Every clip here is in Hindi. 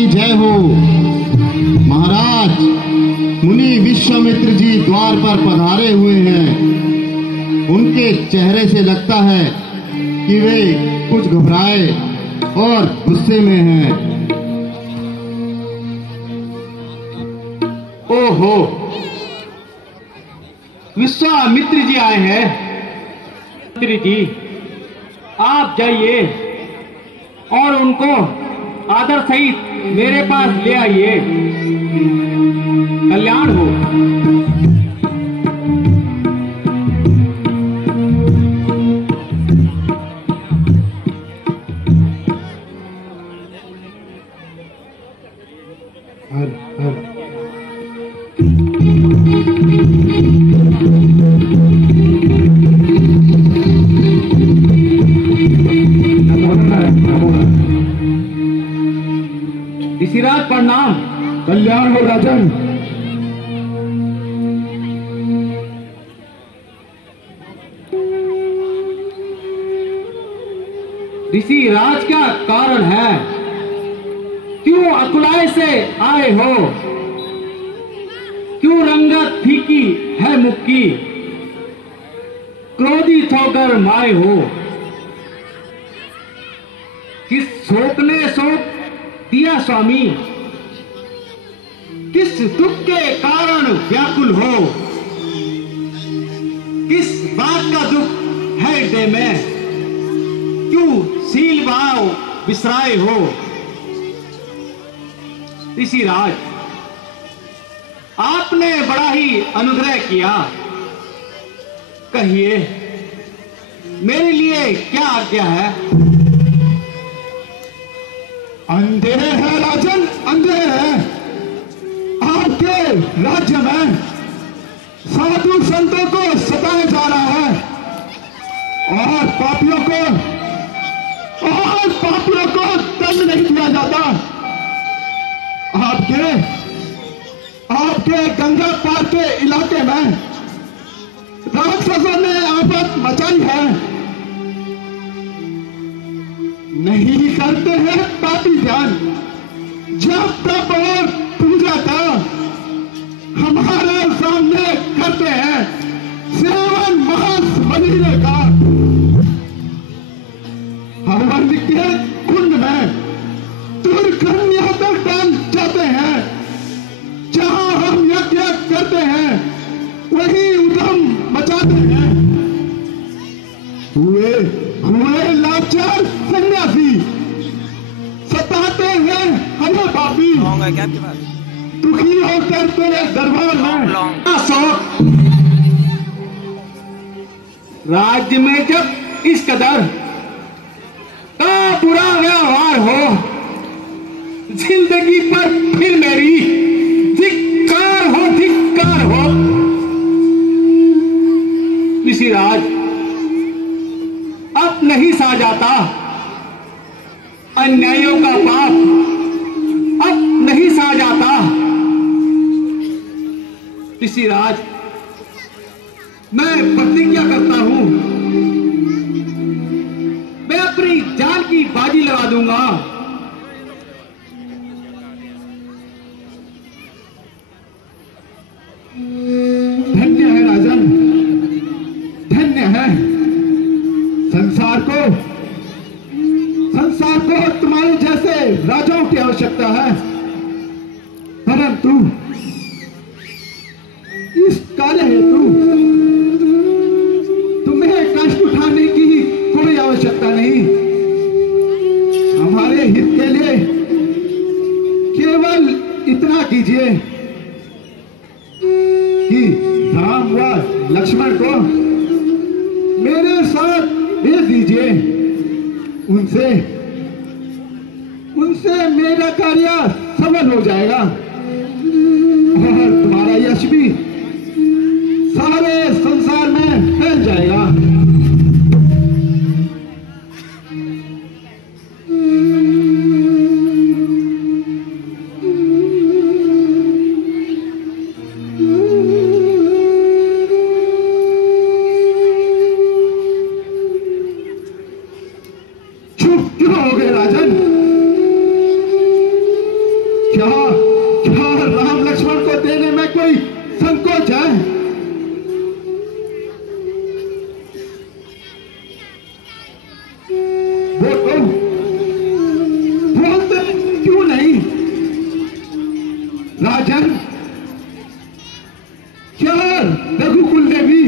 की जय हो। महाराज, मुनि विश्वामित्र जी द्वार पर पधारे हुए हैं। उनके चेहरे से लगता है कि वे कुछ घबराए और गुस्से में हैं। ओहो, विश्वामित्र जी आए हैं। मित्र जी, आप जाइए और उनको आदर सहित मेरे पास ले आइए। कल्याण हो। ऋषिराज प्रणाम। कल्याण हो राजन। ऋषिराज क्या कारण है? क्यों अकुलाए से आए हो? क्यों रंगत फीकी है मुख की? क्रोधित होकर माए हो? किस शोक ने शोक दिया स्वामी? किस दुख के कारण व्याकुल हो? किस बात का दुख है हृदय में? क्यों शील भाव विसराए हो? ऋषिराज, आपने बड़ा ही अनुग्रह किया। कहिए, मेरे लिए क्या आज्ञा है? अंधेरे है राजन, अंधेरे है। आपके राज्य में साधु संतों को सताया जा रहा है और पापियों को दंड नहीं दिया जाता। आपके गंगा पार के इलाके में राक्षसों ने आफत मचाई है। नहीं करते हैं पापी ध्यान। जब तप और पूजा का हमारे सामने करते हैं सेवन मांस महीने का। हरवंश के कुंड में दुर्गंधियों तक डाल जाते हैं। जहां हम यज्ञ करते हैं वही उधम मचाते हैं। हुए लाचार सन्यासी सताते हैं हमें पापी। दुखी होकर तेरे दरबार में राज्य में जब इस कदर का बुरा व्यवहार हो, जिंदगी पर फिर मेरी धिक्कार हो, धिक्कार हो। ऋषिराज, अब नहीं सहा जाता अन्यायों का पाप, अब नहीं सहा जाता। ऋषिराज, मैं प्रतिज्ञा करता हूं, मैं अपनी जान की बाजी लगा दूंगा। धन्य है राजन, धन्य है। संसार को तुम्हारे जैसे राजाओं की आवश्यकता है, परंतु इस कार्य हेतु तुम्हें कष्ट उठाने की कोई आवश्यकता नहीं। हमारे हित के लिए केवल इतना कीजिए कि राम व लक्ष्मण को मेरे साथ भेज दीजिए। उनसे मेरा कार्य सफल हो जाएगा और तुम्हारा यश भी सारे संसार में फैल जाएगा। चुप क्यों हो गए राजन? संकोच है। वो तो बोलते क्यों नहीं? राजन, क्या रघुकुल ने भी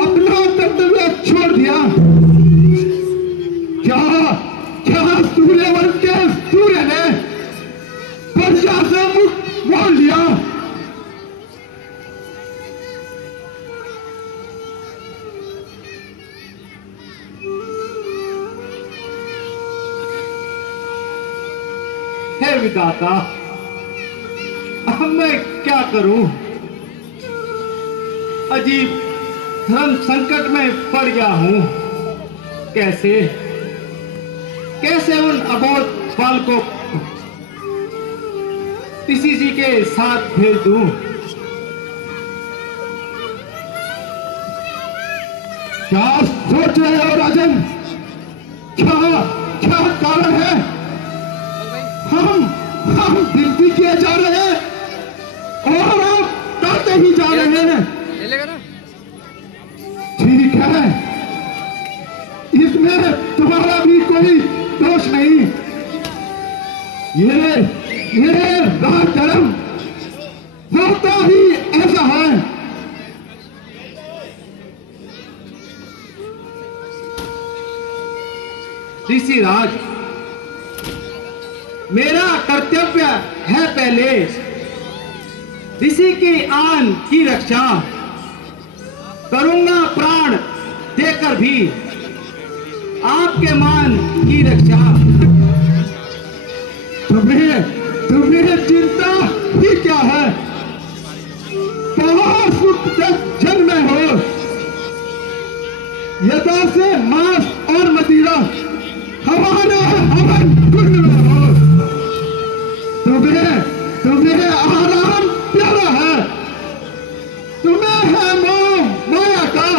अपना कर्तव्य छोड़ दिया? क्या क्या सूर्यवंश के सूर्य ने प्रजा से मुख मोड़ लिया? हे विधाता, अब मैं क्या करूं? अजीब धर्म संकट में पड़ गया हूं। कैसे कैसे उन अबोध बालकों को किसी जी के साथ भेज दूं? क्या सोच रहे हो राजन? क्या क्या कारण है? हम विनती किए जा रहे हैं और आप कहते ही जा रहे हैं। ले लेगा ना? ठीक है, इसमें तुम्हारा भी कोई दोष नहीं। ये राज धर्म होता ही ऐसा है। ऋषिराज, मेरा कर्तव्य है पहले ऋषि की आन की रक्षा। करूंगा प्राण देकर भी आपके मान की रक्षा। तुम्हें चिंता ही क्या है? कहाँ सुख जन्म में हो? यदा से मांस और मदिरा हमारे हवन कुंड में हो। तुम्हें आराम प्यारा है। तुम्हें है मोह माया का।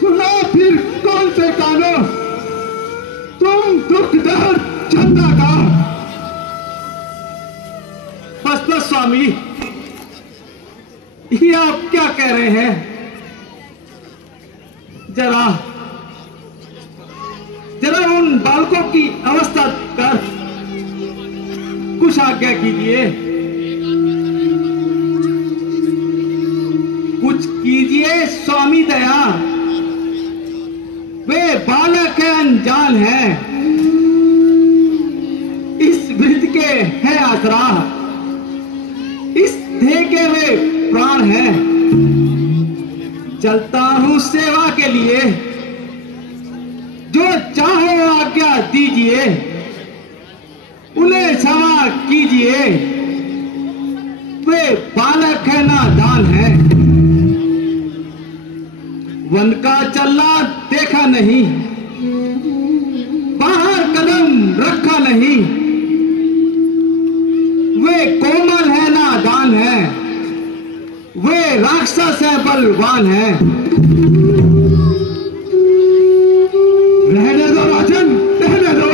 सुना फिर कौन से कानों तुम दुख दर्द चंदा का। बस स्वामी, ये आप क्या कह रहे हैं? जरा उन बालकों की अवस्था कर कुछ आज्ञा कीजिए। कुछ कीजिए स्वामी दया। वे बालक है, अनजान है। इस वृद्ध के है आसरा, इस देह के वे प्राण है। चलता हूं सेवा के लिए, जो चाहो आज्ञा दीजिए। उन्हें क्षमा कीजिए, वे बालक है, नादान है। वन का चलना देखा नहीं, बाहर कदम रखा नहीं। वे कोमल है, नादान है। वे राक्षस है, बलवान है। रहने दो राजन, रहने दो।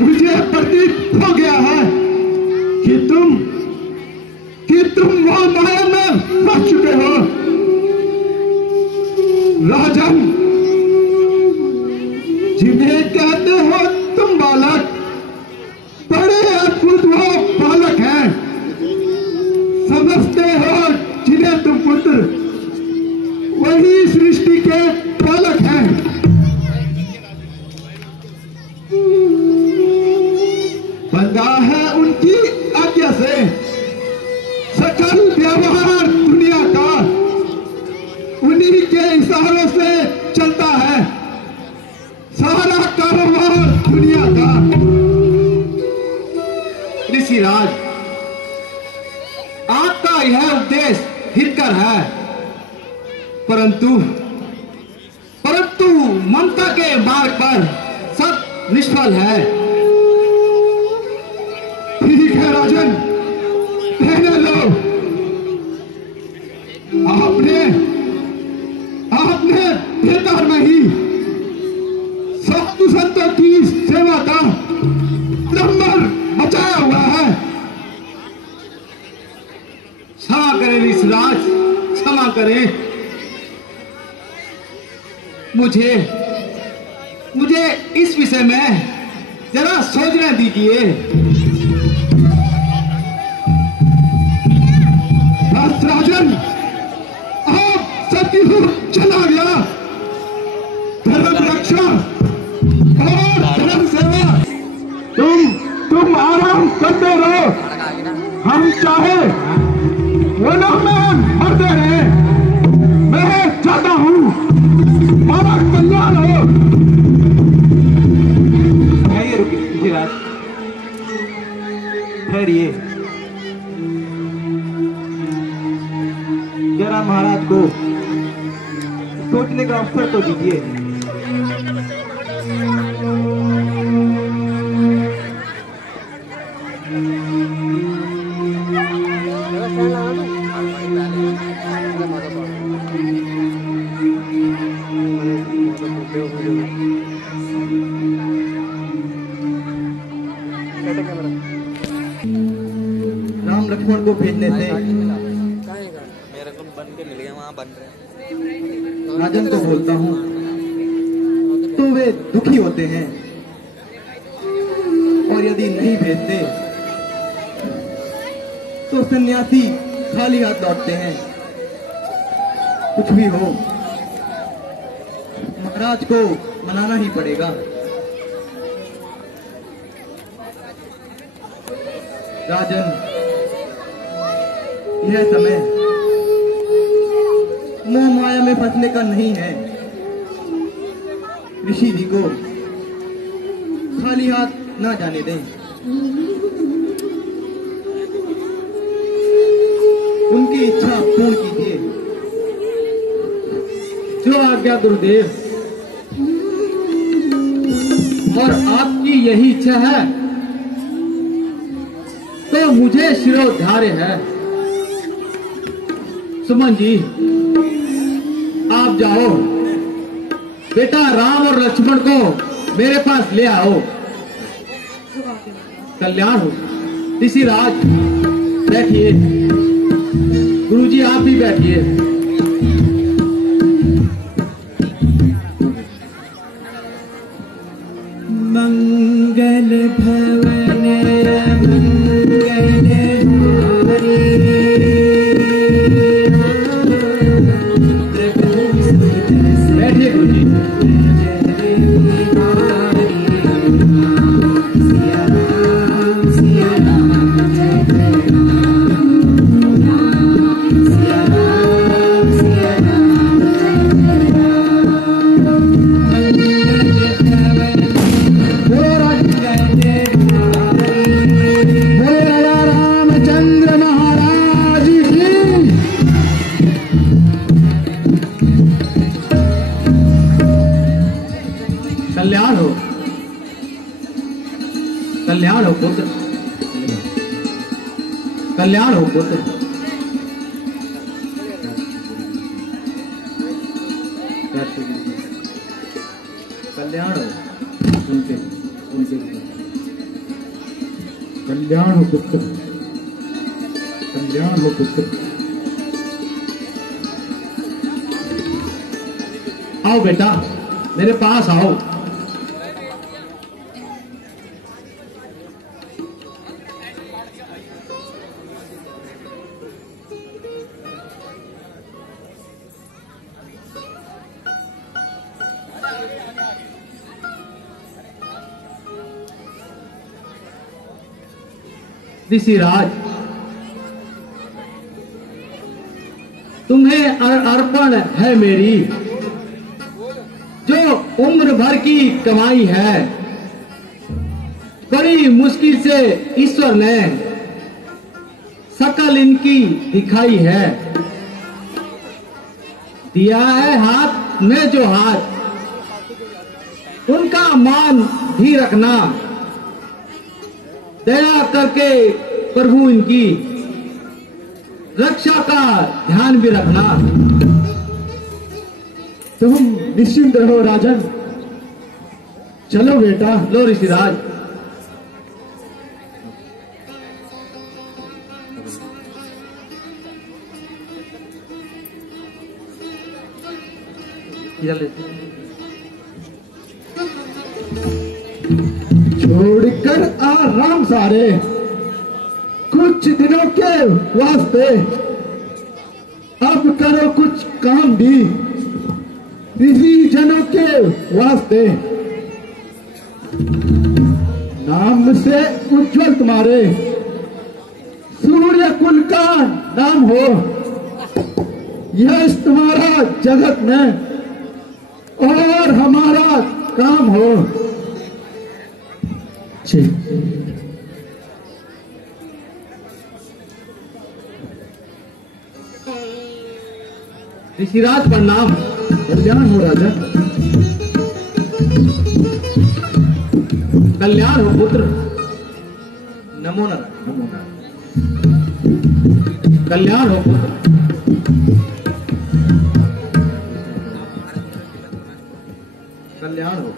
मुझे प्रतीत हो गया है कि तुम वो माया में फंस चुके हो। राजन, जिन्हें कहते हो तुम बालक, बड़े अद्भुत वो बालक हैं। समझते हो जिन्हें तुम पुत्र, वही सृष्टि के बालक हैं। बंधा है उनकी आज्ञा से सकल व्यवहार दुनिया का, उन्हीं के इशारों से चलता है सारा कारोबार दुनिया का। ऋषिराज, आपका यह उपदेश हितकर है, परंतु ममता के मार्ग पर सब निष्फल है। ठीक है राजन, रहने लो। आपने बेकार में ही साधु संतों की सेवा का नंबर बचाया हुआ है। करें ऋषिराज, क्षमा करें। मुझे इस विषय में जरा सोचने दीजिए। राजन, आप सतयुग चला गया। धर्म रक्षा और धर्म सेवा तुम आराम करते रहो। हम चाहे वनों में मरते रहे। मैं चाहता हूँ हमारा कल्याण हो। ठहरिए, जरा महाराज को सोचने का अवसर तो दीजिए। राम लक्ष्मण को भेजने से मेरे को बन के मिल गया, वहाँ बन रहे। राजन को बोलता हूँ तो वे दुखी होते हैं, और यदि नहीं भेजते तो सन्यासी खाली हाथ लौटते हैं। कुछ भी हो, महाराज को मनाना ही पड़ेगा। राजन, यह समय मोह माया में फंसने का नहीं है। ऋषि जी को खाली हाथ ना जाने दें। उनकी इच्छा पूर्ण कीजिए। जो आज्ञा गुरुदेव। और आपकी यही इच्छा है तो मुझे शिरोधार्य है। सुमन जी, आप जाओ, बेटा राम और लक्ष्मण को मेरे पास ले आओ। कल्याण हो। ऋषिराज बैठिए, गुरुजी आप भी बैठिए। मंगल भवन मंगल बैठिए गुरुजी। कल्याण हो, कल्याण हो पुत्र, कल्याण हो पुत्र। कल्याण हो उनके कल्याण हो पुत्र, कल्याण हो पुत्र। आओ बेटा, मेरे पास आओ। ऋषिराज, तुम्हें अर्पण है मेरी जो उम्र भर की कमाई है। बड़ी मुश्किल से ईश्वर ने शकल इनकी दिखाई है। दिया है हाथ में जो हाथ, उनका मान भी रखना। दया करके प्रभु इनकी रक्षा का ध्यान भी रखना। तुम निश्चिंत रहो राजन। चलो बेटा। लो ऋषिराज। छोड़कर आराम सारे कुछ दिनों के वास्ते अब करो कुछ काम भी ऋषि जनों के वास्ते। नाम से उज्जवल तुम्हारे सूर्य कुल का नाम हो, यश तुम्हारा जगत में और हमारा काम हो। ऋषिराज प्रणाम। कल्याण हो राजा। कल्याण हो पुत्र। नमो नारायण। नमो नारायण। कल्याण हो पुत्र। कल्याण हो।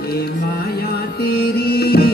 ये माया तेरी